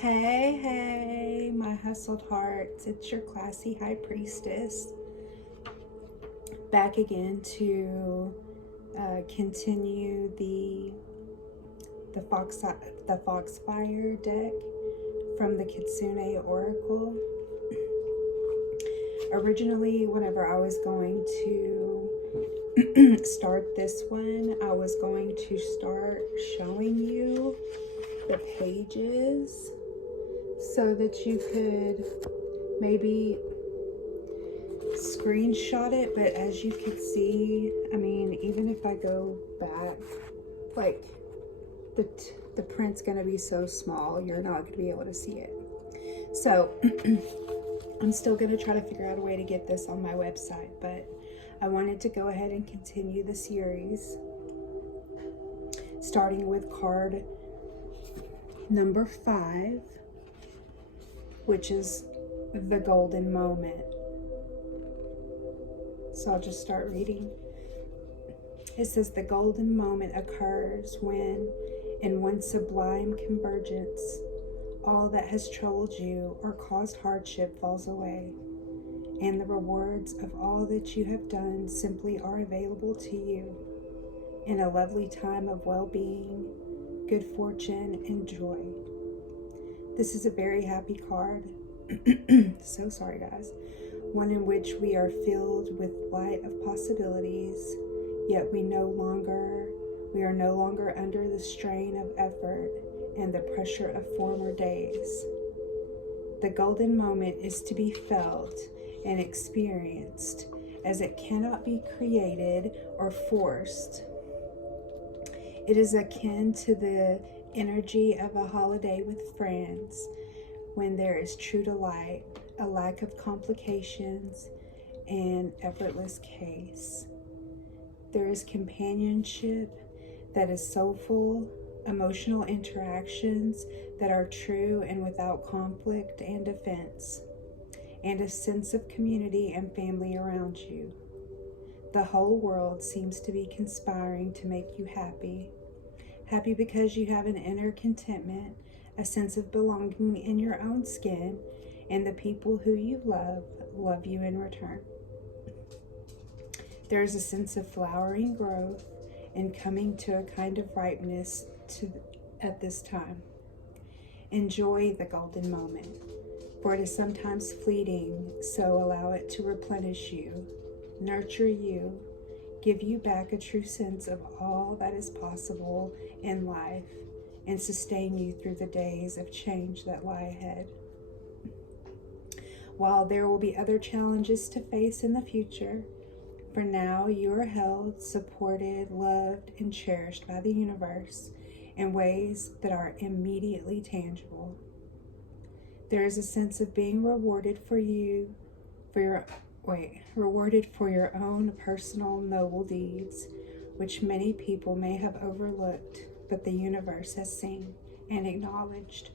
Hey, my hustled hearts. It's your classy high priestess back again to continue the Foxfire deck from the Kitsune Oracle. Originally, whenever I was going to start this one, I was going to start showing you the pages so that you could maybe screenshot it. But as you can see, I mean, even if I go back, like the print's gonna be so small, you're not gonna be able to see it. So I'm still gonna try to figure out a way to get this on my website, but I wanted to go ahead and continue the series, starting with card number 5, which is the golden moment. So I'll just start reading. It says, the golden moment occurs when, in one sublime convergence, all that has troubled you or caused hardship falls away, and the rewards of all that you have done simply are available to you in a lovely time of well-being, good fortune, and joy. This is a very happy card. So sorry, guys. One in which we are filled with light of possibilities, yet we are no longer under the strain of effort and the pressure of former days. The golden moment is to be felt and experienced, as it cannot be created or forced. It is akin to the energy of a holiday with friends, when there is true delight, a lack of complications, and effortless case. There is companionship that is soulful, emotional interactions that are true and without conflict and offense, and a sense of community and family around you. The whole world seems to be conspiring to make you happy. Happy because you have an inner contentment, a sense of belonging in your own skin, and the people who you love you in return. There is a sense of flowering growth and coming to a kind of ripeness at this time. Enjoy the golden moment, for it is sometimes fleeting, so allow it to replenish you, nurture you, give you back a true sense of all that is possible in life, and sustain you through the days of change that lie ahead. While there will be other challenges to face in the future, for now you are held, supported, loved, and cherished by the universe in ways that are immediately tangible. There is a sense of being rewarded for your own personal noble deeds, which many people may have overlooked, but the universe has seen and acknowledged.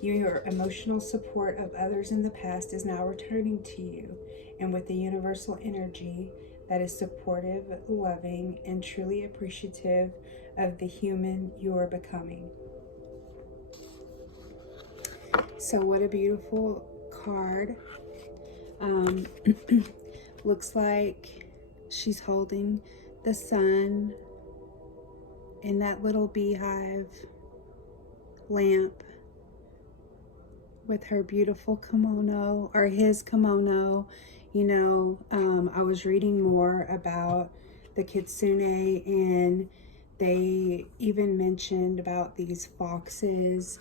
Your emotional support of others in the past is now returning to you, and with the universal energy that is supportive, loving, and truly appreciative of the human you are becoming. So what a beautiful card. Looks like she's holding the sun in that little beehive lamp with her beautiful kimono, or his kimono. You know, I was reading more about the Kitsune, and they even mentioned about these foxes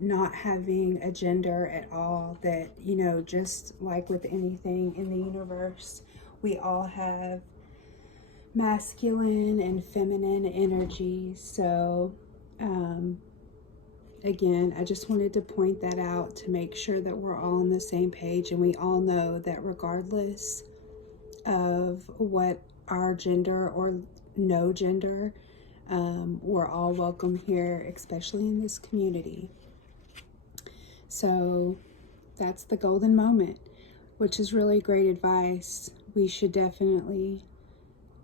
not having a gender at all, that, you know, just like with anything in the universe, we all have masculine and feminine energy. So again, I just wanted to point that out to make sure that we're all on the same page, and we all know that regardless of what our gender or no gender, we're all welcome here, especially in this community. So that's the golden moment, which is really great advice. We should definitely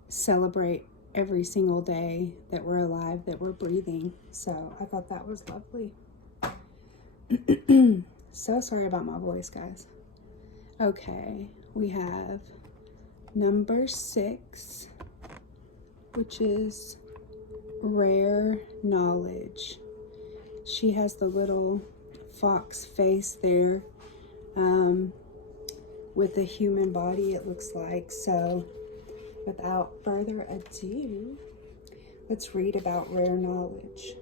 celebrate every single day that we're alive, that we're breathing. So I thought that was lovely. So sorry about my voice, guys. Okay, we have number 6, which is rare knowledge. She has the little fox face there, with a human body, it looks like. So without further ado, let's read about rare knowledge.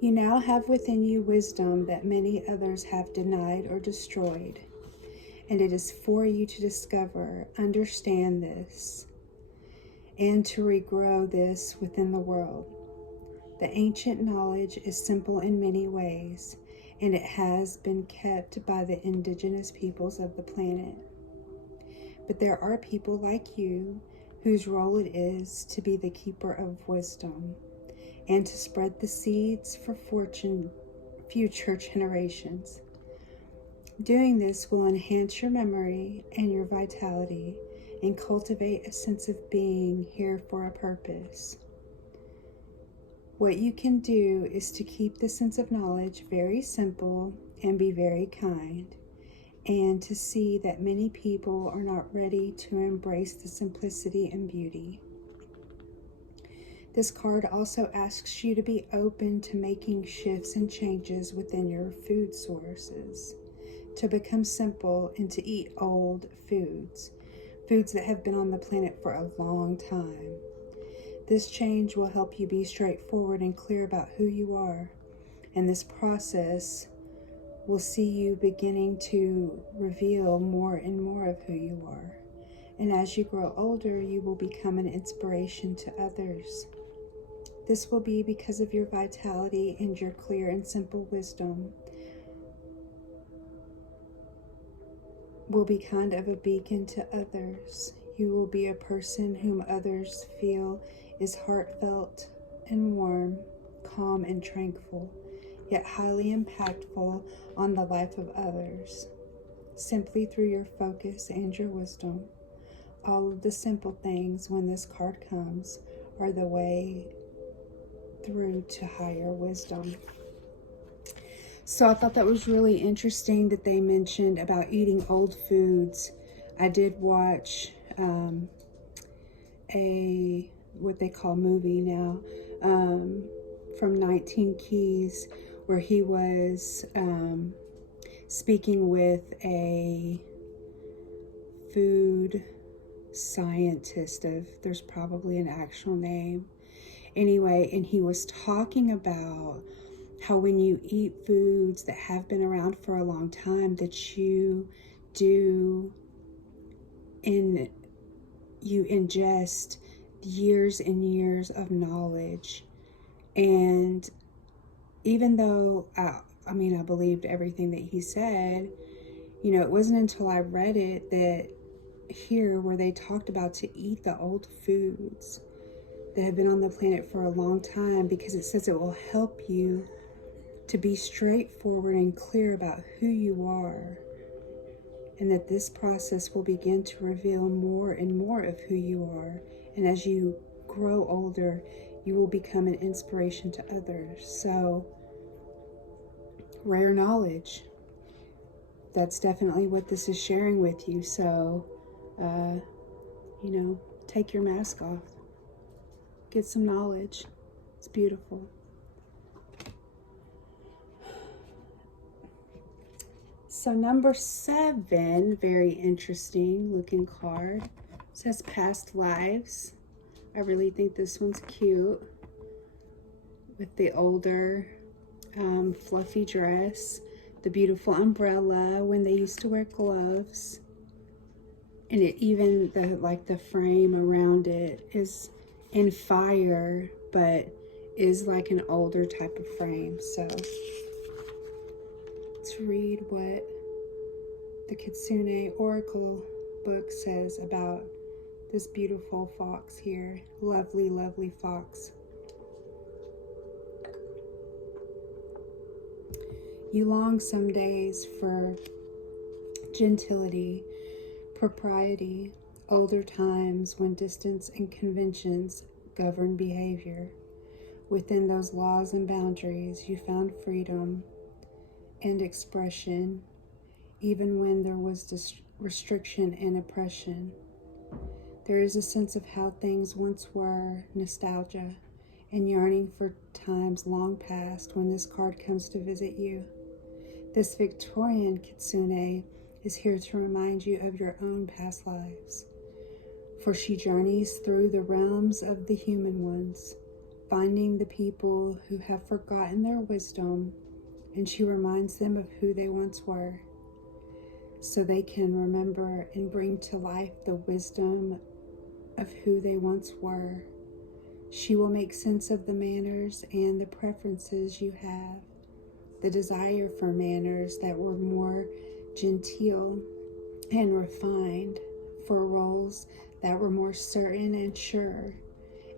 You now have within you wisdom that many others have denied or destroyed, and it is for you to discover, understand this, and to regrow this within the world. The ancient knowledge is simple in many ways, and it has been kept by the indigenous peoples of the planet. But there are people like you whose role it is to be the keeper of wisdom and to spread the seeds for future generations. Doing this will enhance your memory and your vitality and cultivate a sense of being here for a purpose. What you can do is to keep the sense of knowledge very simple and be very kind, and to see that many people are not ready to embrace the simplicity and beauty. This card also asks you to be open to making shifts and changes within your food sources, to become simple and to eat old foods that have been on the planet for a long time. This change will help you be straightforward and clear about who you are, and this process will see you beginning to reveal more and more of who you are. And as you grow older, you will become an inspiration to others. This will be because of your vitality and your clear and simple wisdom. Will be kind of a beacon to others. You will be a person whom others feel is heartfelt and warm, calm and tranquil, yet highly impactful on the life of others, simply through your focus and your wisdom. All of the simple things, when this card comes, are the way through to higher wisdom. So I thought that was really interesting that they mentioned about eating old foods. I did watch what they call movie now, from 19 Keys, where he was speaking with a food scientist, there's probably an actual name. Anyway, and he was talking about how when you eat foods that have been around for a long time, that you ingest years and years of knowledge. And even though I believed everything that he said, it wasn't until I read it that here where they talked about to eat the old foods that have been on the planet for a long time, because it says it will help you to be straightforward and clear about who you are, and that this process will begin to reveal more and more of who you are. And as you grow older, you will become an inspiration to others. So, rare knowledge. That's definitely what this is sharing with you. So, take your mask off. Get some knowledge. It's beautiful. So number 7, very interesting looking card. It says past lives. I really think this one's cute, with the older fluffy dress, the beautiful umbrella when they used to wear gloves, and it even the frame around it is in fire, but is like an older type of frame. So let's read what the Kitsune Oracle book says about this beautiful fox here. Lovely, lovely fox. You long some days for gentility, propriety, older times when distance and conventions govern behavior. Within those laws and boundaries, you found freedom and expression, even when there was restriction and oppression. There is a sense of how things once were, nostalgia, and yearning for times long past when this card comes to visit you. This Victorian Kitsune is here to remind you of your own past lives, for she journeys through the realms of the human ones, finding the people who have forgotten their wisdom, and she reminds them of who they once were, so they can remember and bring to life the wisdom of who they once were. She will make sense of the manners and the preferences you have, the desire for manners that were more genteel and refined, for roles that were more certain and sure,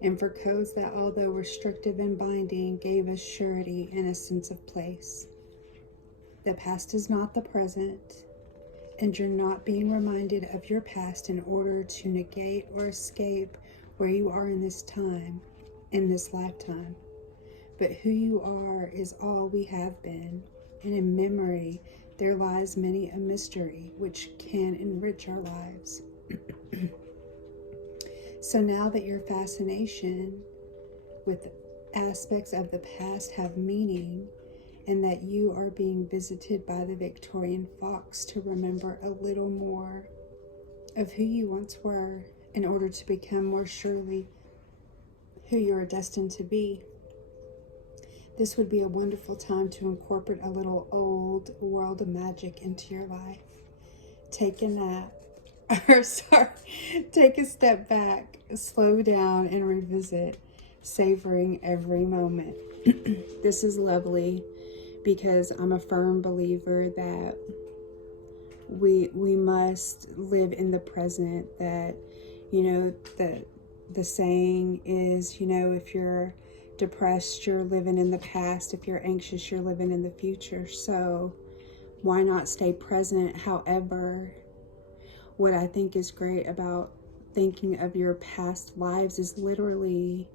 and for codes that, although restrictive and binding, gave us surety and a sense of place. The past is not the present, and you're not being reminded of your past in order to negate or escape where you are in this time, in this lifetime. But who you are is all we have been, and in memory there lies many a mystery which can enrich our lives. So now that your fascination with aspects of the past have meaning, and that you are being visited by the Victorian fox to remember a little more of who you once were in order to become more surely who you are destined to be, this would be a wonderful time to incorporate a little old world of magic into your life. Take a nap, take a step back, slow down, and revisit, savoring every moment. This is lovely because I'm a firm believer that we must live in the present. That, the saying is, if you're depressed, you're living in the past. If you're anxious, you're living in the future. So why not stay present? However, what I think is great about thinking of your past lives is literally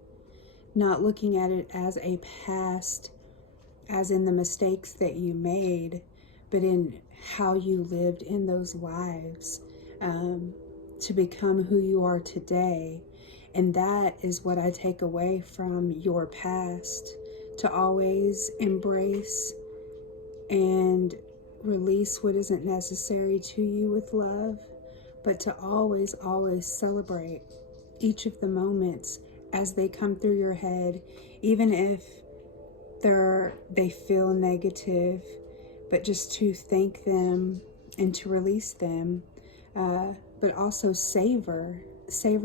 not looking at it as a past, as in the mistakes that you made, but in how you lived in those lives to become who you are today. And that is what I take away from your past, to always embrace and release what isn't necessary to you with love, but to always, always celebrate each of the moments as they come through your head, even if they feel negative, but just to thank them and to release them, but also savor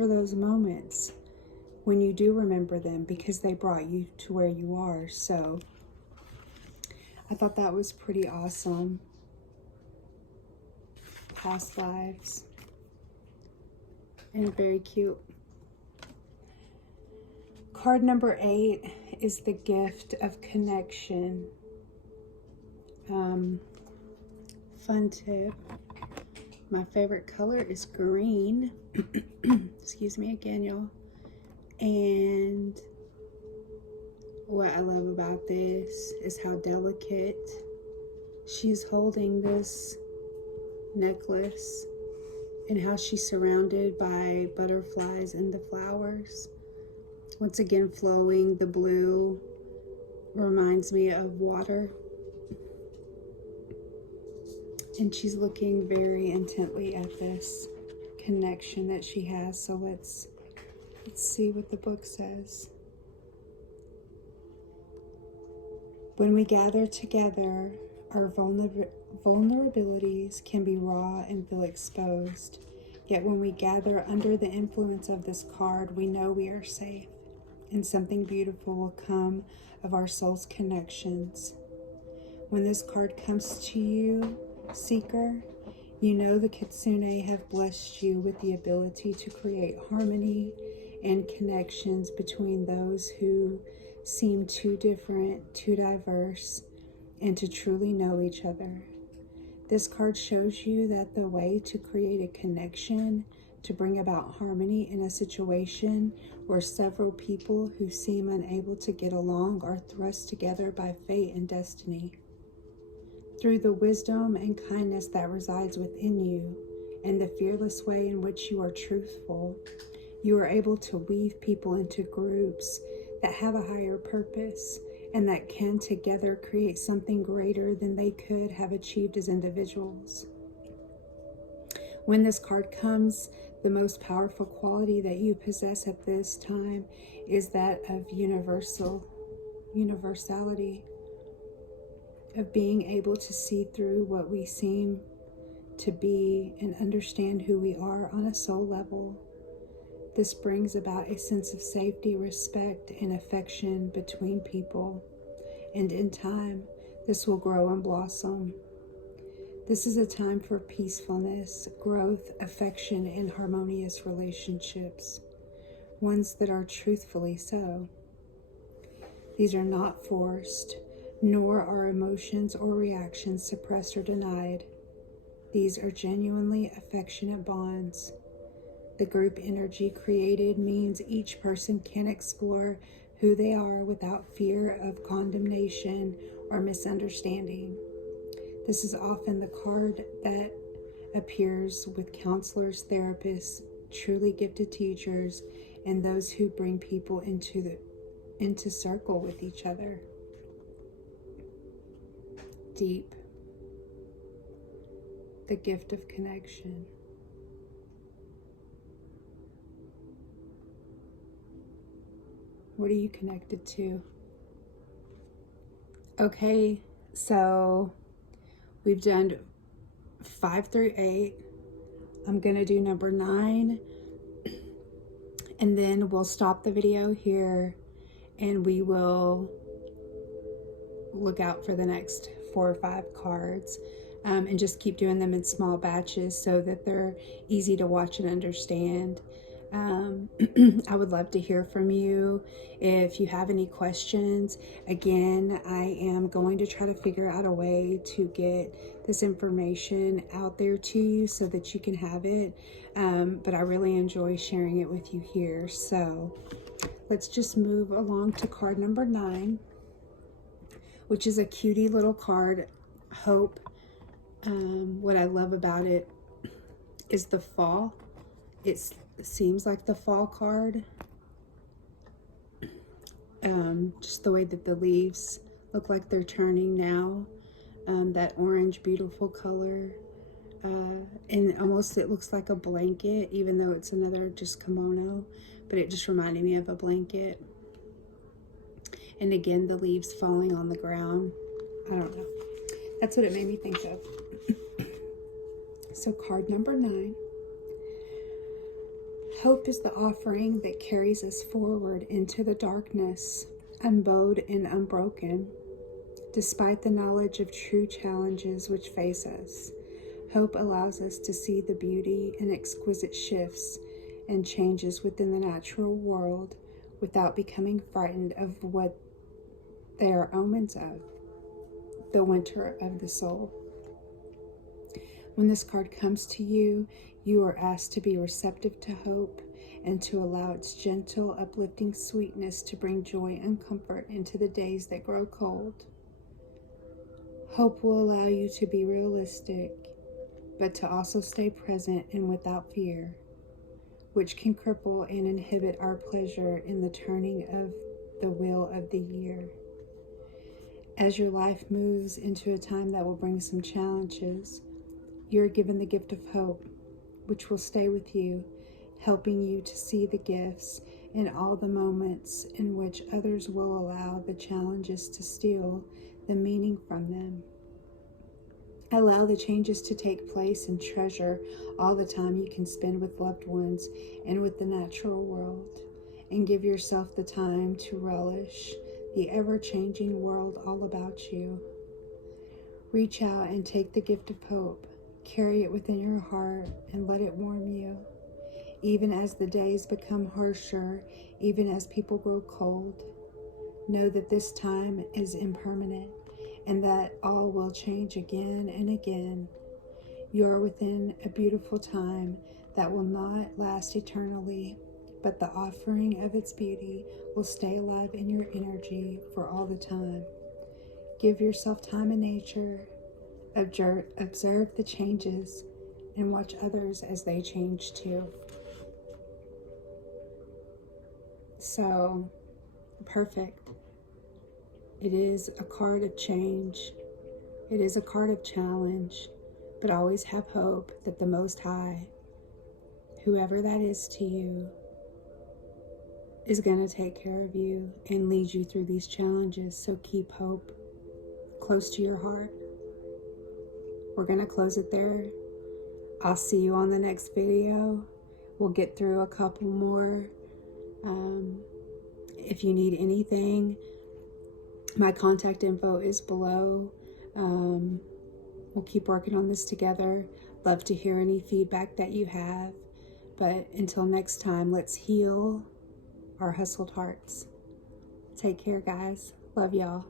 those moments when you do remember them, because they brought you to where you are. So I thought that was pretty awesome. Past lives. And very cute. Card number 8 is the gift of connection. Fun tip. My favorite color is green. Excuse me again, y'all. And what I love about this is how delicate she's holding this necklace, and how she's surrounded by butterflies and the flowers. Once again, flowing. The blue reminds me of water. And she's looking very intently at this connection that she has. So let's see what the book says. When we gather together, our vulnerabilities can be raw and feel exposed. Yet when we gather under the influence of this card, we know we are safe, and something beautiful will come of our soul's connections. When this card comes to you, seeker, you know the Kitsune have blessed you with the ability to create harmony and connections between those who seem too different, too diverse, and to truly know each other. This card shows you that the way to create a connection to bring about harmony in a situation where several people who seem unable to get along are thrust together by fate and destiny. Through the wisdom and kindness that resides within you and the fearless way in which you are truthful, you are able to weave people into groups that have a higher purpose and that can together create something greater than they could have achieved as individuals. When this card comes, the most powerful quality that you possess at this time is that of universality, of being able to see through what we seem to be and understand who we are on a soul level. This brings about a sense of safety, respect, and affection between people, and in time, this will grow and blossom. This is a time for peacefulness, growth, affection, and harmonious relationships, ones that are truthfully so. These are not forced, nor are emotions or reactions suppressed or denied. These are genuinely affectionate bonds. The group energy created means each person can explore who they are without fear of condemnation or misunderstanding. This is often the card that appears with counselors, therapists, truly gifted teachers, and those who bring people into circle with each other. Deep. The gift of connection. What are you connected to? Okay, so we've done 5 through 8. I'm going to do number 9. And then we'll stop the video here and we will look out for the next 4 or 5 cards. And just keep doing them in small batches so that they're easy to watch and understand. I would love to hear from you if you have any questions. Again, I am going to try to figure out a way to get this information out there to you so that you can have it. But I really enjoy sharing it with you here. So let's just move along to card number 9, which is a cutie little card, Hope. What I love about it is the fall. It seems like the fall card. Just the way that the leaves look like they're turning now. That orange, beautiful color. And almost it looks like a blanket, even though it's another just kimono. But it just reminded me of a blanket. And again, the leaves falling on the ground. I don't know. That's what it made me think of. So card number 9. Hope is the offering that carries us forward into the darkness, unbowed and unbroken. Despite the knowledge of true challenges which face us, hope allows us to see the beauty and exquisite shifts and changes within the natural world without becoming frightened of what they are omens of, the winter of the soul. When this card comes to you, you are asked to be receptive to hope and to allow its gentle, uplifting sweetness to bring joy and comfort into the days that grow cold. Hope will allow you to be realistic, but to also stay present and without fear, which can cripple and inhibit our pleasure in the turning of the wheel of the year. As your life moves into a time that will bring some challenges, you're given the gift of hope, which will stay with you, helping you to see the gifts in all the moments in which others will allow the challenges to steal the meaning from them. Allow the changes to take place and treasure all the time you can spend with loved ones and with the natural world, and give yourself the time to relish the ever-changing world all about you. Reach out and take the gift of hope. Carry it within your heart and let it warm you. Even as the days become harsher, even as people grow cold, know that this time is impermanent and that all will change again and again. You are within a beautiful time that will not last eternally, but the offering of its beauty will stay alive in your energy for all the time. Give yourself time in nature, observe the changes, and watch others as they change too. So, perfect. It is a card of change. It is a card of challenge, but always have hope that the Most High, whoever that is to you, is going to take care of you and lead you through these challenges. So keep hope close to your heart. We're going to close it there. I'll see you on the next video. We'll get through a couple more. If you need anything, my contact info is below. We'll keep working on this together. Love to hear any feedback that you have. But until next time, let's heal our hustled hearts. Take care, guys. Love y'all.